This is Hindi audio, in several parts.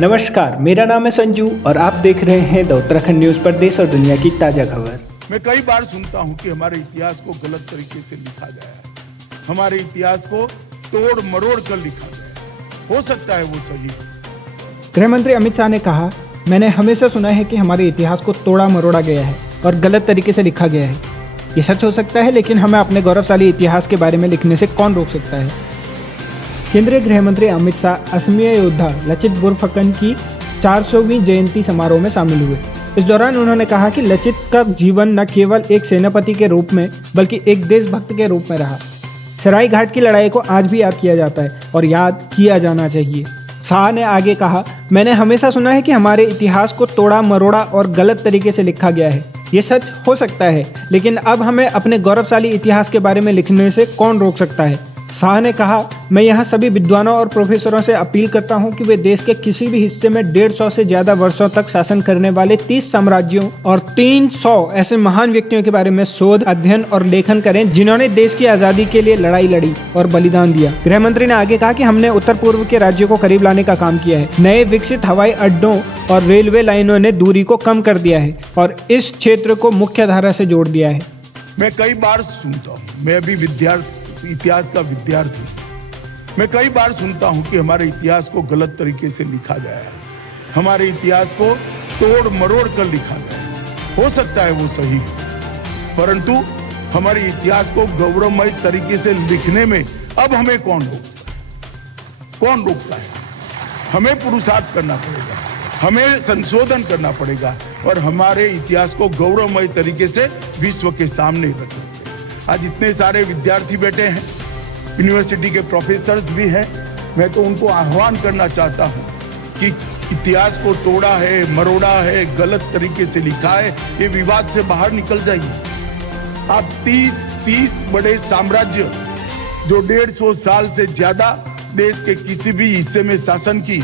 नमस्कार, मेरा नाम है संजू और आप देख रहे हैं द उत्तराखंड न्यूज पर देश और दुनिया की ताजा खबर। मैं कई बार सुनता हूं कि हमारे इतिहास को गलत तरीके से लिखा गया है, हमारे इतिहास को तोड़ मरोड़ कर लिखा गया है। हो सकता है वो सही। गृह मंत्री अमित शाह ने कहा, मैंने हमेशा सुना है कि हमारे इतिहास को तोड़ा मरोड़ा गया है और गलत तरीके से लिखा गया है। ये सच हो सकता है, लेकिन हमें अपने गौरवशाली इतिहास के बारे में लिखने से कौन रोक सकता है। केंद्रीय गृह मंत्री अमित शाह असमीय योद्धा लचित बोरफुकन की 400वीं जयंती समारोह में शामिल हुए। इस दौरान उन्होंने कहा कि लचित का जीवन न केवल एक सेनापति के रूप में बल्कि एक देशभक्त के रूप में रहा। सराय घाट की लड़ाई को आज भी याद किया जाता है और याद किया जाना चाहिए। शाह ने आगे कहा, मैंने हमेशा सुना है कि हमारे इतिहास को तोड़ा मरोड़ा और गलत तरीके से लिखा गया है। ये सच हो सकता है, लेकिन अब हमें अपने गौरवशाली इतिहास के बारे में लिखने से कौन रोक सकता है। शाह ने कहा, मैं यहाँ सभी विद्वानों और प्रोफेसरों से अपील करता हूँ कि वे देश के किसी भी हिस्से में 150 से ज्यादा वर्षों तक शासन करने वाले 30 साम्राज्यों और 300 ऐसे महान व्यक्तियों के बारे में शोध, अध्ययन और लेखन करें जिन्होंने देश की आजादी के लिए लड़ाई लड़ी और बलिदान दिया। गृह मंत्री ने आगे कहा कि हमने उत्तर पूर्व के राज्यों को करीब लाने का काम किया है। नए विकसित हवाई अड्डों और रेलवे लाइनों ने दूरी को कम कर दिया है और इस क्षेत्र को मुख्य धारा से जोड़ दिया है। मैं कई बार सुनता हूँ, मैं भी इतिहास का विद्यार्थी, मैं कई बार सुनता हूं कि हमारे इतिहास को गलत तरीके से लिखा गया है, हमारे इतिहास को तोड़ मरोड़ कर लिखा गया है। हो सकता है वो सही है, परंतु हमारे इतिहास को गौरवमय तरीके से लिखने में अब हमें कौन रोकता है। हमें पुरुषार्थ करना पड़ेगा, हमें संशोधन करना पड़ेगा और हमारे इतिहास को गौरवमय तरीके से विश्व के सामने रखना। आज इतने सारे विद्यार्थी बैठे हैं, यूनिवर्सिटी के प्रोफेसर्स भी हैं, मैं तो उनको आह्वान करना चाहता हूं कि इतिहास को तोड़ा है, मरोड़ा है, गलत तरीके से लिखा है, ये विवाद से बाहर निकल जाइए। आप 30 बड़े साम्राज्य जो 150 साल से ज्यादा देश के किसी भी हिस्से में शासन की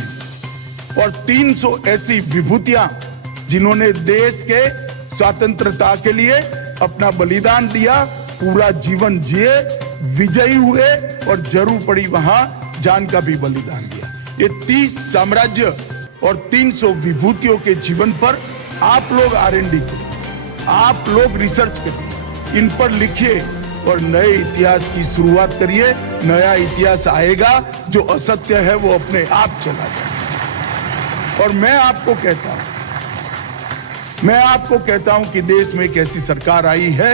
और 300 ऐसी विभूतियां जिन्होंने देश के स्वतंत्रता के लिए अपना बलिदान दिया, पूरा जीवन जिए, विजयी हुए और जरूर पड़ी वहां जान का भी बलिदान दिया। ये 30 साम्राज्य और 300 विभूतियों के जीवन पर आप लोग R&D करिए, आप लोग रिसर्च करिए, इन पर लिखिए और नए इतिहास की शुरुआत करिए। नया इतिहास आएगा, जो असत्य है वो अपने आप चला जाएगा। और मैं आपको कहता हूं कि देश में एक ऐसी सरकार आई है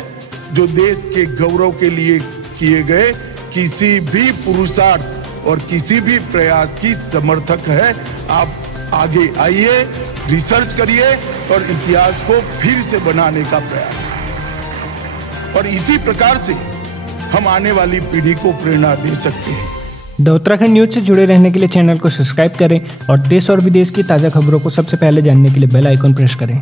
जो देश के गौरव के लिए किए गए किसी भी पुरुषार्थ और किसी भी प्रयास की समर्थक है। आप आगे आइए, रिसर्च करिए और इतिहास को फिर से बनाने का प्रयास करिए और इसी प्रकार से हम आने वाली पीढ़ी को प्रेरणा दे सकते हैं। द उत्तराखंड न्यूज से जुड़े रहने के लिए चैनल को सब्सक्राइब करें और देश और विदेश की ताज़ा खबरों को सबसे पहले जानने के लिए बेल आइकन प्रेस करें।